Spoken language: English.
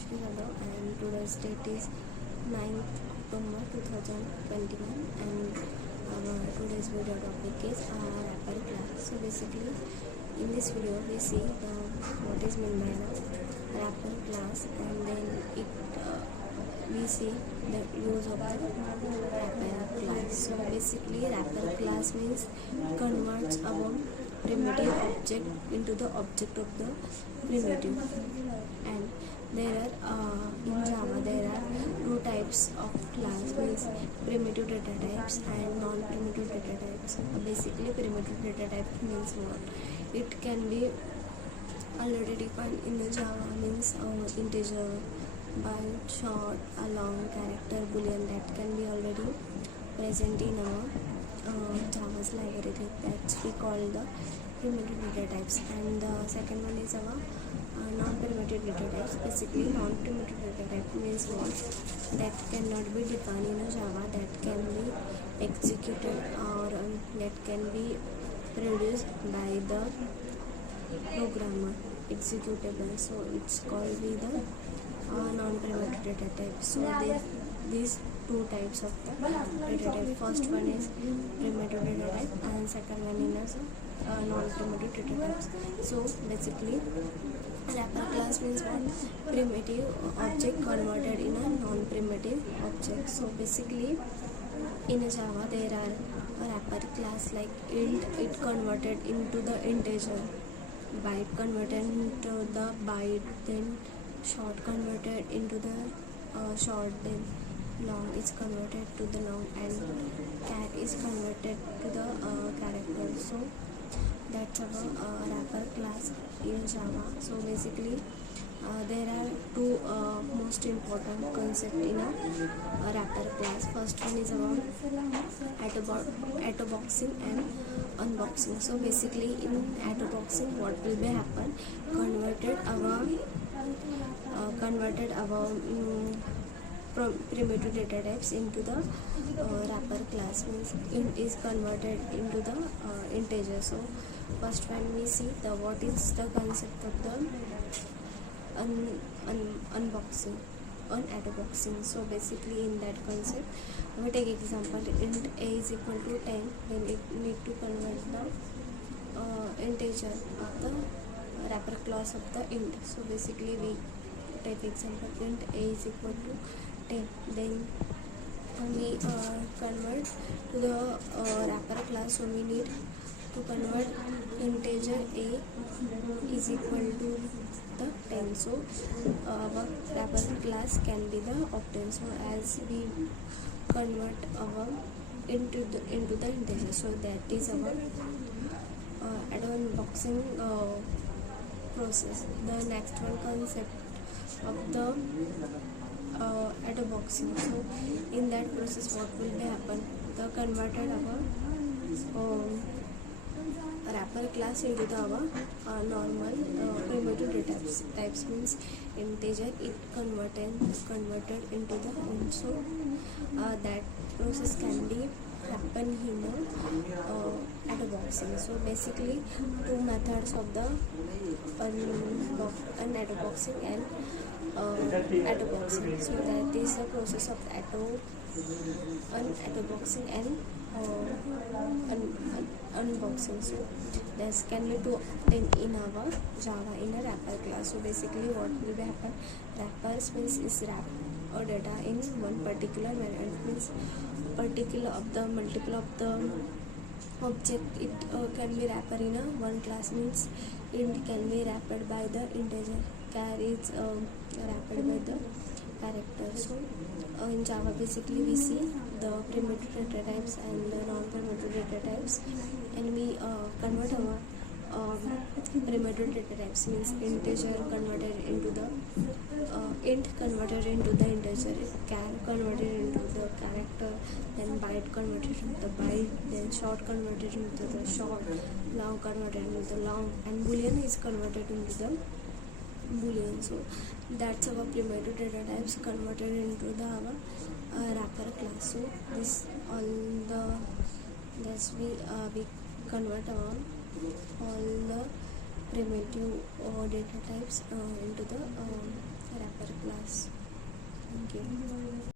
Manashri Yadav, and today's date is 9th October 2021, and today's video topic is wrapper class. So basically in this video we see what is meant by the wrapper class, and then we see the use of the wrapper class. So basically wrapper class means converts our primitive object into the object of the primitive. And there are in Java there are two types of class, means primitive data types and non-primitive data types. Basically primitive data type means what? It can be already defined in the Java, means integer, byte, short, a long, character, boolean, that can be already present in our Java's library. That's we call the primitive data types. And the second one is our non-primitive data types. Basically non-primitive data type means what? That cannot be defined in a Java, that can be executed or that can be produced by the programmer, executable. So it's called the non-primitive data type. So these two types of the data type. First one is primitive data type and second one is non-primitive data types. So basically wrapper class means what? Primitive object converted in a non-primitive object. So basically in a Java there are a wrapper class like int, it converted into the integer, byte converted into the byte, then short converted into the short, then long is converted to the long, and char is converted to the character. So that's our wrapper class in Java. So basically there are two most important concepts in a wrapper class. First one is about auto-boxing and unboxing. So basically in auto-boxing what will be happen? Converted our primitive data types into the wrapper class, means int is converted into the integer. So first when we see the what is the concept of the unboxing, auto-boxing. So basically in that concept we take example int a is equal to 10, then it need to convert the integer of the wrapper class of the int. So basically we take example int a is equal to 10, then we convert to the wrapper class. So we need to convert integer a is equal to the 10. So our wrapper class can be the octant. So as we convert our into the integer, so that is our unboxing process. The next one concept of the auto-boxing. So in that process what will be happen? The converted our wrapper class into the our normal primitive data types, means integer, it converted into the int. So that process can be happen in the auto-boxing. So basically two methods of the auto-boxing and auto-boxing. So that is the process of auto-boxing and unboxing. So this can be to obtain in our Java in a wrapper class. So basically what will be happen? Wrappers means is wrap or data in one particular manner. It means particular of the multiple of the object. It can be wrapper in a one class, means int can be wrapped by the integer, char is wrapped by the character. So in Java basically we see the primitive data types and the non-primitive data types, and we convert our primitive data types, means integer converted into the int converted into the integer, char converted into the character, then byte converted into the byte, then short converted into the short, long converted into the long, and boolean is converted into the boolean. So that's our primitive data types converted into the our wrapper class. So this all the that's we convert all the primitive data types into the wrapper class. Thank you.